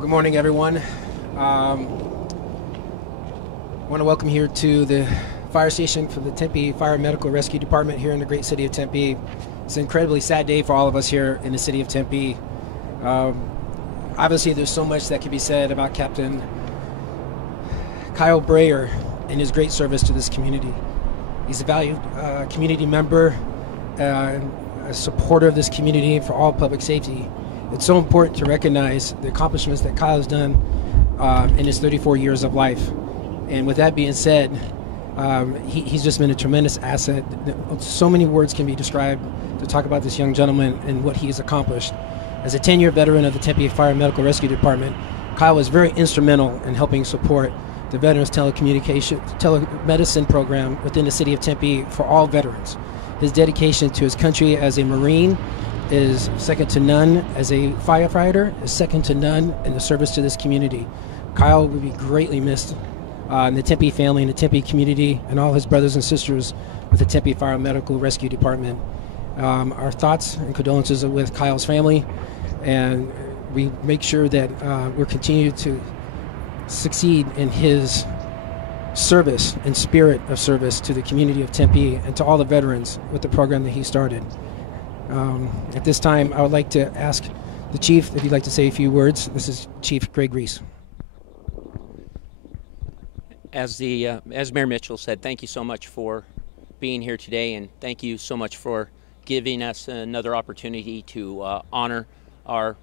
Good morning, everyone. I want to welcome here to the fire station for the Tempe Fire Medical Rescue Department here in the great city of Tempe. It's an incredibly sad day for all of us here in the city of Tempe. Obviously, there's so much that can be said about Captain Kyle Brayer and his great service to this community. He's a valued community member, a supporter of this community for all public safety. It's so important to recognize the accomplishments that Kyle has done in his 34 years of life. And with that being said, he's just been a tremendous asset. So many words can be described to talk about this young gentleman and what he has accomplished. As a 10-year veteran of the Tempe Fire Medical Rescue Department, Kyle was very instrumental in helping support the Veterans Telemedicine program within the city of Tempe for all veterans. His dedication to his country as a Marine is second to none. As a firefighter, is second to none in the service to this community. Kyle will be greatly missed in the Tempe family and the Tempe community and all his brothers and sisters with the Tempe Fire Medical Rescue Department. Our thoughts and condolences are with Kyle's family, and we make sure that we're continuing to succeed in his service and spirit of service to the community of Tempe and to all the veterans with the program that he started. At this time, I would like to ask the Chief if he'd like to say a few words. This is Chief Greg Ruiz. As Mayor Mitchell said, thank you so much for being here today, and thank you so much for giving us another opportunity to honor our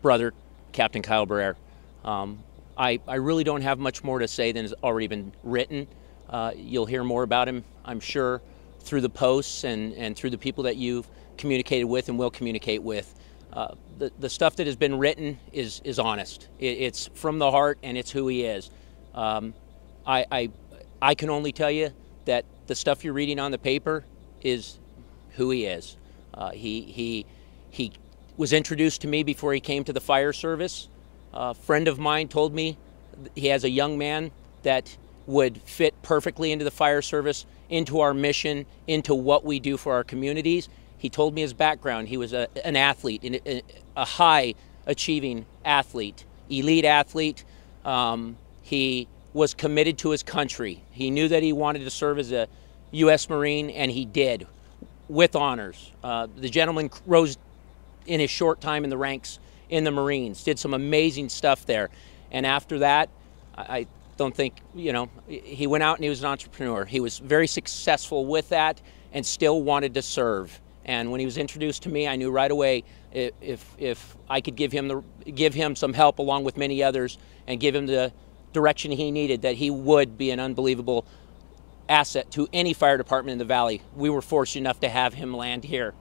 brother, Captain Kyle Brayer. I really don't have much more to say than has already been written. You'll hear more about him, I'm sure, through the posts and through the people that you've communicated with and will communicate with. The stuff that has been written is honest. It's from the heart, and it's who he is. I can only tell you that the stuff you're reading on the paper is who he is. He was introduced to me before he came to the fire service. A friend of mine told me he has a young man that would fit perfectly into the fire service, into our mission, into what we do for our communities. He told me his background. He was an athlete, a high-achieving athlete, elite athlete. He was committed to his country. He knew that he wanted to serve as a U.S. Marine, and he did, with honors. The gentleman rose in his short time in the ranks in the Marines, did some amazing stuff there. And after that, I don't think, he went out and he was an entrepreneur. He was very successful with that and still wanted to serve. And when he was introduced to me, I knew right away if I could give him some help along with many others and give him the direction he needed, that he would be an unbelievable asset to any fire department in the Valley. We were fortunate enough to have him land here.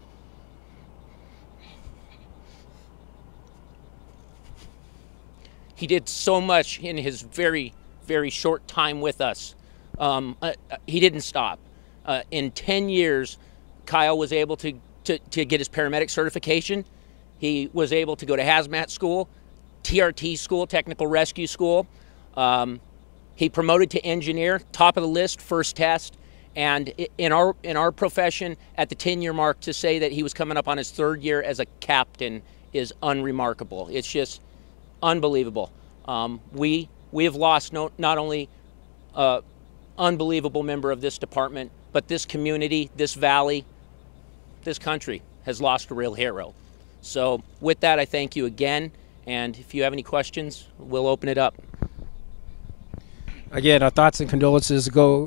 He did so much in his very, very short time with us. He didn't stop. In 10 years, Kyle was able to get his paramedic certification. He was able to go to hazmat school, TRT school, technical rescue school. He promoted to engineer, top of the list, first test. And in our profession, at the 10-year mark, to say that he was coming up on his third year as a captain is unremarkable. It's just unbelievable. We have lost not only an unbelievable member of this department, but this community, this valley, this country has lost a real hero. So with that, I thank you again. And if you have any questions, we'll open it up. Again, our thoughts and condolences go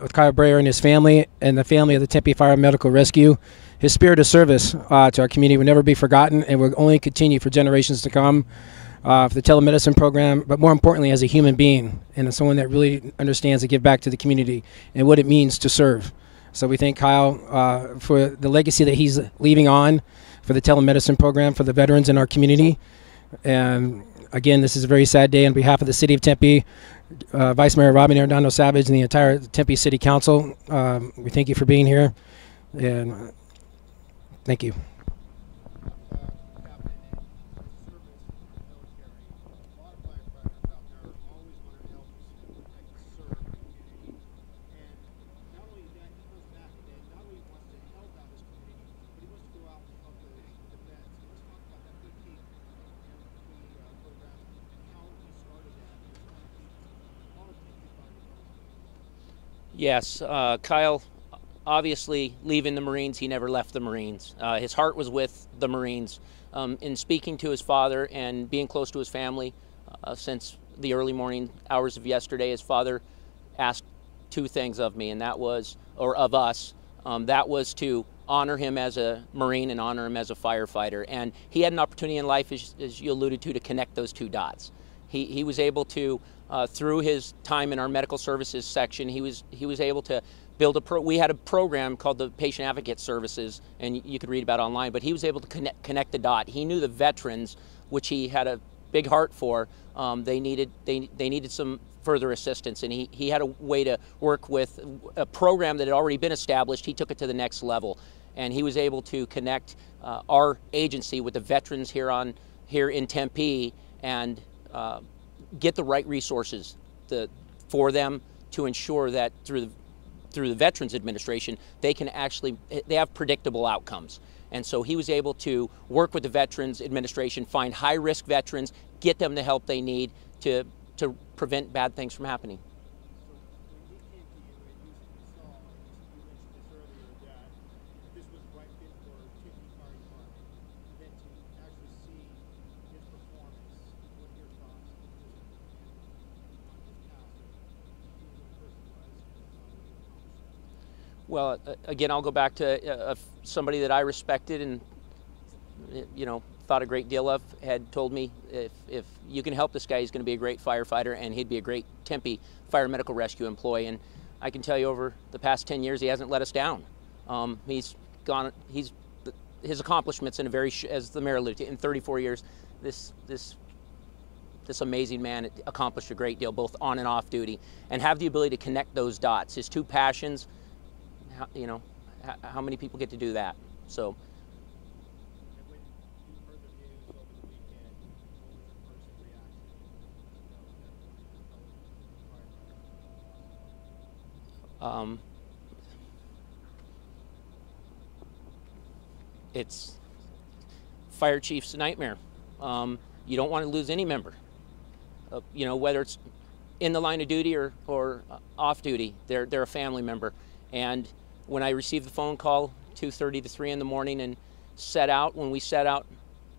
with Kyle Brayer and his family and the family of the Tempe Fire Medical Rescue. His spirit of service to our community will never be forgotten and will only continue for generations to come. For the telemedicine program, but more importantly as a human being and as someone that really understands to give back to the community and what it means to serve. So we thank Kyle for the legacy that he's leaving on for the telemedicine program for the veterans in our community. And again, this is a very sad day on behalf of the city of Tempe, Vice Mayor Robin Arredondo Savage and the entire Tempe City Council. We thank you for being here, and thank you. Yes, Kyle, obviously leaving the Marines, he never left the Marines. His heart was with the Marines. In speaking to his father and being close to his family since the early morning hours of yesterday, his father asked two things of me, and that was, or of us, that was to honor him as a Marine and honor him as a firefighter. And he had an opportunity in life, as you alluded to connect those two dots. He was able to, through his time in our medical services section, he was able to build we had a program called the Patient Advocate Services, and you could read about it online, but he was able to connect the dot. He knew the veterans, which he had a big heart for, they needed some further assistance, and he had a way to work with a program that had already been established. He took it to the next level, and he was able to connect our agency with the veterans here in Tempe and get the right resources for them to ensure that through the Veterans Administration, they have predictable outcomes. And so he was able to work with the Veterans Administration, find high-risk veterans, get them the help they need to prevent bad things from happening. Well, again, I'll go back to somebody that I respected and, thought a great deal of, had told me if you can help this guy, he's going to be a great firefighter and he'd be a great Tempe Fire Medical Rescue employee. And I can tell you over the past 10 years, he hasn't let us down. His accomplishments as the mayor alluded to, in 34 years, this amazing man accomplished a great deal, both on and off duty, and have the ability to connect those dots. His two passions, how many people get to do that? So. It's fire chief's nightmare. You don't want to lose any member. Whether it's in the line of duty or off duty, they're a family member. And when I received the phone call 2:30 to 3 in the morning and when we set out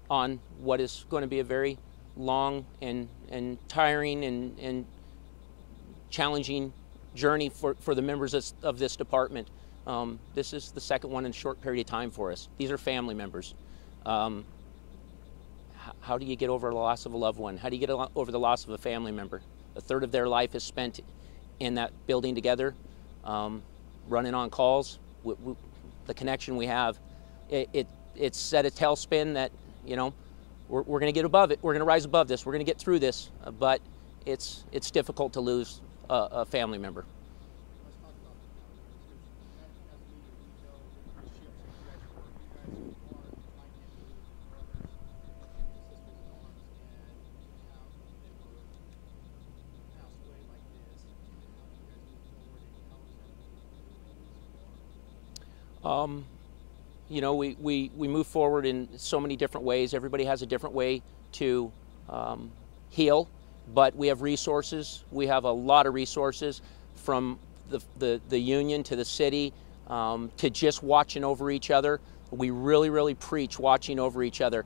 on what is going to be a very long and tiring and challenging journey for the members of this department, this is the second one in a short period of time for us. These are family members. How do you get over the loss of a loved one? How do you get over the loss of a family member? A third of their life is spent in that building together, running on calls. The connection we have, it's set a tailspin that, we're going to get above it. We're going to rise above this. We're going to get through this. But it's difficult to lose a family member. We move forward in so many different ways. Everybody has a different way to heal, but we have resources. We have a lot of resources, from the union to the city, to just watching over each other. We really, really preach watching over each other.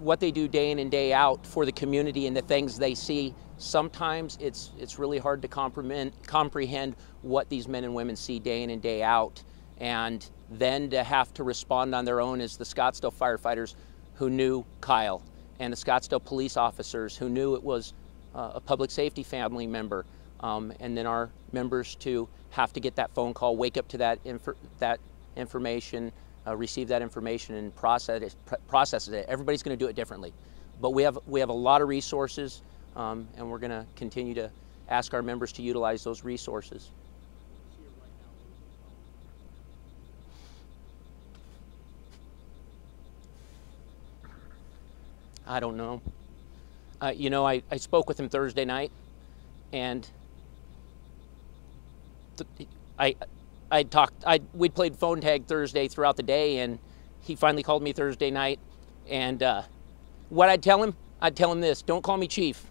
What they do day in and day out for the community and the things they see, sometimes it's really hard to comprehend what these men and women see day in and day out. And then to have to respond on their own as the Scottsdale firefighters who knew Kyle, and the Scottsdale police officers who knew it was a public safety family member, and then our members to have to get that phone call, wake up to that information, receive that information, and process it. Everybody's going to do it differently, but we have a lot of resources, and we're going to continue to ask our members to utilize those resources. I don't know. I spoke with him Thursday night, and we'd played phone tag Thursday throughout the day, and he finally called me Thursday night. And what I'd tell him this: don't call me chief.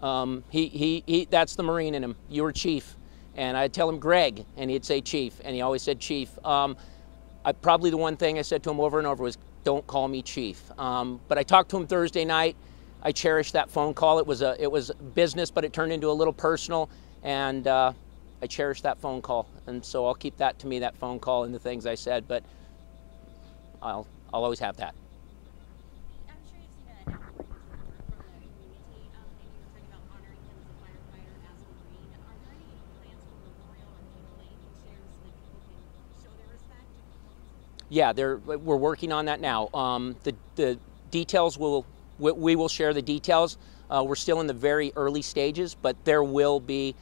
That's the Marine in him. You were Chief. And I'd tell him Greg, and he'd say Chief, and he always said Chief. Probably the one thing I said to him over and over was, don't call me Chief. But I talked to him Thursday night. I cherished that phone call. It was business, but it turned into a little personal, and I cherished that phone call. And so I'll keep that to me, that phone call and the things I said, but I'll always have that. I'm sure you've seen an outpouring of support from the community. Maybe you're talking about honoring him as a firefighter, as a Marine. Are there any plans for memorial or mutilating chairs so that people can show their respect? Yeah, we're working on that now. The details we will share the details. We're still in the very early stages, but there will be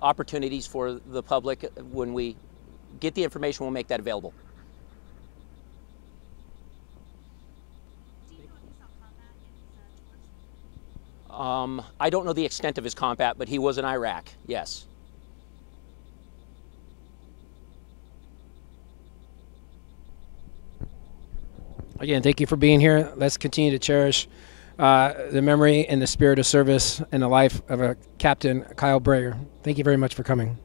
opportunities for the public. When we get the information, we'll make that available. Do you know if he saw combat in his tours? I don't know the extent of his combat, but he was in Iraq, yes. Again, thank you for being here. Let's continue to cherish the memory and the spirit of service and the life of a Captain Kyle Brayer. Thank you very much for coming.